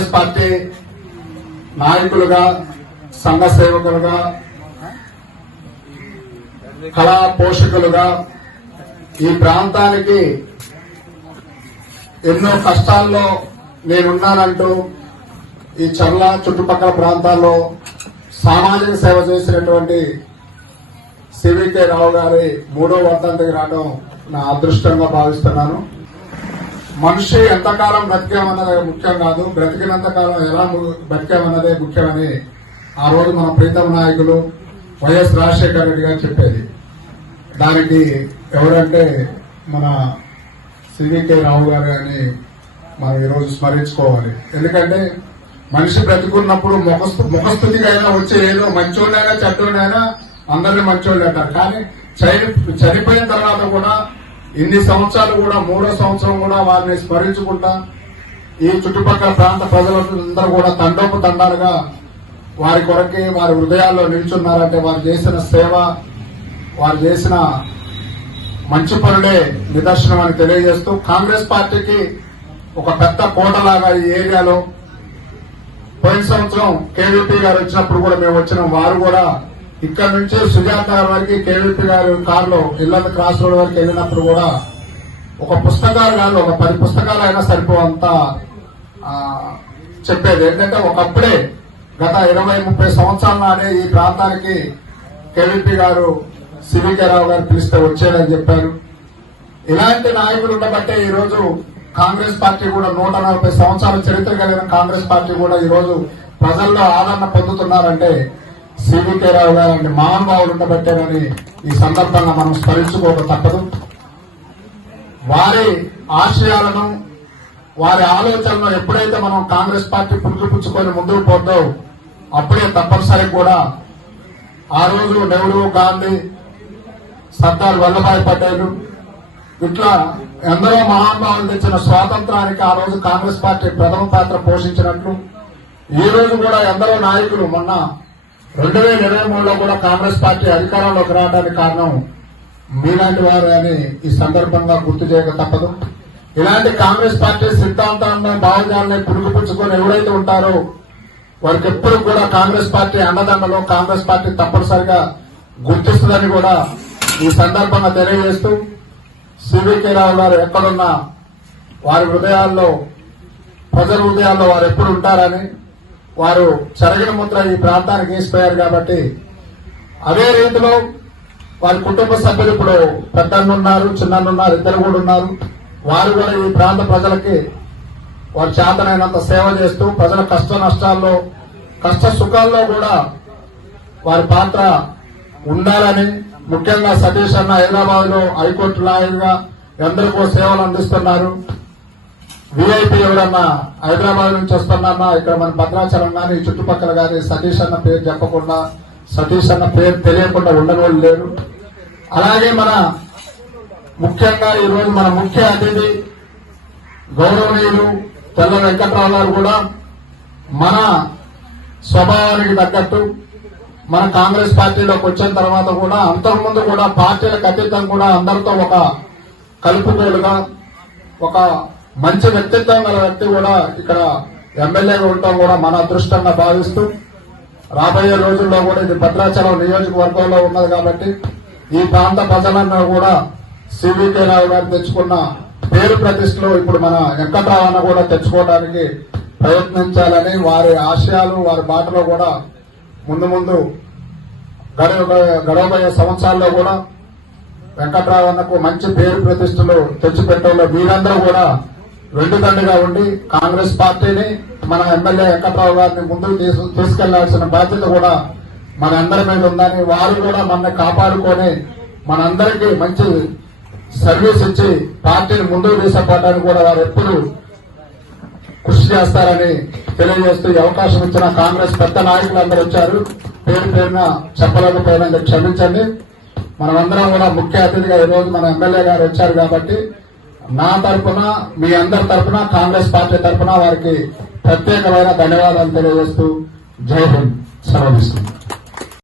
Congress party నాయకులుగా సంఘ సేవకులుగా కళా పోషకులుగా ఈ ప్రాంతానికి ఎన్నో కష్టాల్లో నేనున్నానంటూ ఈ చర్ల చుట్టుపక్కల ప్రాంతాల్లో సామాజిక సేవ చేసినటువంటి సివికే రావు గారి మూడో వర్ధంతికి రావడం నా అదృష్టంగా భావిస్తున్నాను. మనిషి ఎంతకాలం బ్రతికామన్నదే ముఖ్యం కాదు. బ్రతికినంత కాలం ఎలా బ్రతికామన్నదే ముఖ్యమని ఆ రోజు మన ప్రీతం నాయకులు వైఎస్ రాజశేఖర రెడ్డి గారు చెప్పేది. దానికి ఎవరంటే మన సివికే రావు గారు అని మనం ఈరోజు స్మరించుకోవాలి. ఎందుకంటే మనిషి బ్రతుకున్నప్పుడు ముఖస్తు ముఖస్థుతికైనా వచ్చే ఏదో మంచోళ్ళైనా చెడ్డోళ్ళైనా అందరినీ మంచోళ్ళు అంటారు కానీ చని- చనిపోయిన తర్వాత కూడా ఇన్ని సంవత్సరాలు కూడా మూడో సంవత్సరం కూడా వారిని స్మరించుకుంటా ఈ చుట్టుపక్కల ప్రాంత ప్రజలందరూ కూడా తండోపు తండాలుగా వారి కొరకే వారి హృదయాల్లో నిల్చున్నారంటే వారు చేసిన సేవ వారు చేసిన మంచి పనులే నిదర్శనం అని తెలియజేస్తూ కాంగ్రెస్ పార్టీకి ఒక పెద్ద కోటలాగా ఈ ఏరియాలో పోయిన సంవత్సరం కేవీపీ గారు వచ్చినప్పుడు కూడా మేము వచ్చినాం వారు కూడా ఇక్కడ నుంచి సుజాత వారికి కేవీపీ గారి కారులో ఇల్లంద క్రాస్ రోడ్ వరకు వెళ్ళినప్పుడు కూడా ఒక పుస్తకాలు కాదు ఒక పది పుస్తకాలు అయినా సరిపోవంత చెప్పేది. ఏంటంటే ఒకప్పుడే గత ఇరవై ముప్పై సంవత్సరాల నాడే ఈ ప్రాంతానికి కేవీపీ గారు సివికే రావు గారు పిలిస్తే వచ్చేదని చెప్పారు. ఇలాంటి నాయకులు ఉండబట్టే ఈరోజు కాంగ్రెస్ పార్టీ కూడా నూట నలభై సంవత్సరాల చరిత్ర కలిగిన కాంగ్రెస్ పార్టీ కూడా ఈరోజు ప్రజల్లో ఆదరణ పొందుతున్నారంటే సివికే రావు గారు లాంటి మహానుభావులు ఉండబట్టారని ఈ సందర్భంగా మనం స్మరించుకోక తప్పదు. వారి ఆశయాలను వారి ఆలోచనలను ఎప్పుడైతే మనం కాంగ్రెస్ పార్టీ పుచ్చుకొని ముందుకు పోద్దో అప్పుడే తప్పనిసరి కూడా ఆ రోజు నెహ్రూ గాంధీ సర్దార్ వల్లభాయ్ పటేల్ ఇట్లా ఎందరో మహానుభావులు తెచ్చిన స్వాతంత్రానికి ఆ రోజు కాంగ్రెస్ పార్టీ ప్రథమ పాత్ర పోషించినట్లు ఈ రోజు కూడా ఎందరో నాయకులు మొన్న రెండు వేల ఇరవై మూడులో కూడా కాంగ్రెస్ పార్టీ అధికారంలోకి రావడానికి కారణం మీలాంటి వారు అని ఈ సందర్భంగా గుర్తు చేయక తప్పదు. ఇలాంటి కాంగ్రెస్ పార్టీ సిద్ధాంతాలను భావజాలని పురుగుపుచ్చుకొని ఎవరైతే ఉంటారో వారికి ఎప్పుడు కూడా కాంగ్రెస్ పార్టీ అండదండలో కాంగ్రెస్ పార్టీ తప్పనిసరిగా గుర్తిస్తుందని కూడా ఈ సందర్భంగా తెలియజేస్తూ సివికే రావు గారు ఎక్కడున్నా వారి హృదయాల్లో ప్రజల హృదయాల్లో వారు ఎప్పుడు ఉంటారని వారు చెరగిన ముద్ర ఈ ప్రాంతానికి వేసిపోయారు కాబట్టి అదే రీతిలో వారి కుటుంబ సభ్యులు ఇప్పుడు పెద్దన్నున్నారు చిన్నన్నున్నారు ఇద్దరు కూడా ఉన్నారు. వారు కూడా ఈ ప్రాంత ప్రజలకి వారు చేతనైనంత సేవ చేస్తూ ప్రజల కష్ట నష్టాల్లో కష్ట సుఖాల్లో కూడా వారి పాత్ర ఉండాలని ముఖ్యంగా సతీష్ అన్న హైదరాబాద్లో హైకోర్టు లాయర్గా ఎందరికో సేవలు అందిస్తున్నారు. విఐపి ఎవరన్నా హైదరాబాద్ నుంచి వస్తున్నామా? ఇక్కడ మన భద్రాచలం కానీ చుట్టుపక్కల కానీ సతీష్ అన్న పేరు చెప్పకుండా సతీష్ అన్న పేరు తెలియకుండా ఉండని లేరు. అలాగే మన ముఖ్యంగా ఈ రోజు మన ముఖ్య అతిథి గౌరవనీయులు తెల్ల వెంకట్రావు గారు కూడా మన స్వభావానికి తగ్గట్టు మన కాంగ్రెస్ పార్టీలోకి వచ్చిన తర్వాత కూడా అంతకుముందు కూడా పార్టీలకు అతీతం కూడా అందరితో ఒక కలుపుకోలుగా ఒక మంచి వ్యక్తిత్వం గల వ్యక్తి కూడా ఇక్కడ ఎమ్మెల్యేగా ఉండటం కూడా మన అదృష్టంగా భావిస్తూ రాబోయే రోజుల్లో కూడా ఇది భద్రాచలం నియోజకవర్గంలో ఉన్నది కాబట్టి ఈ ప్రాంత ప్రజలను కూడా సివికే రావు గారు తెచ్చుకున్న పేరు ప్రతిష్టలు ఇప్పుడు మన వెంకట్రావు కూడా తెచ్చుకోవడానికి ప్రయత్నించాలని వారి ఆశయాలు వారి బాటలో కూడా ముందు ముందు గడవ గడవబోయే సంవత్సరాల్లో కూడా వెంకట్రావు మంచి పేరు ప్రతిష్టలు తెచ్చిపెట్టడంలో మీరందరూ కూడా వెండుదండగా ఉండి కాంగ్రెస్ పార్టీని మన ఎమ్మెల్యే వెంకట్రావు గారిని ముందుకు తీసు- తీసుకెళ్ళాల్సిన బాధ్యత కూడా మన అందరి మీద ఉందని వారు కూడా మనల్ని కాపాడుకొని మనందరికీ మంచి సర్వీస్ ఇచ్చి పార్టీని ముందుకు తీసుకుపోవడానికి కూడా వారు ఎప్పుడు కృషి చేస్తారని తెలియజేస్తూ అవకాశం ఇచ్చిన కాంగ్రెస్ పెద్ద నాయకులు అందరూ వచ్చారు. పేరు పేరున చెప్పలేకపోయినందుకు క్షమించండి. మనమందరం కూడా ముఖ్య అతిథిగా ఈ రోజు మన ఎమ్మెల్యే గారు వచ్చారు కాబట్టి నా తరపున మీ అందరి తరఫున కాంగ్రెస్ పార్టీ తరఫున వారికి ప్రత్యేకమైన ధన్యవాదాలు తెలియజేస్తూ జై హింద్. సెలవు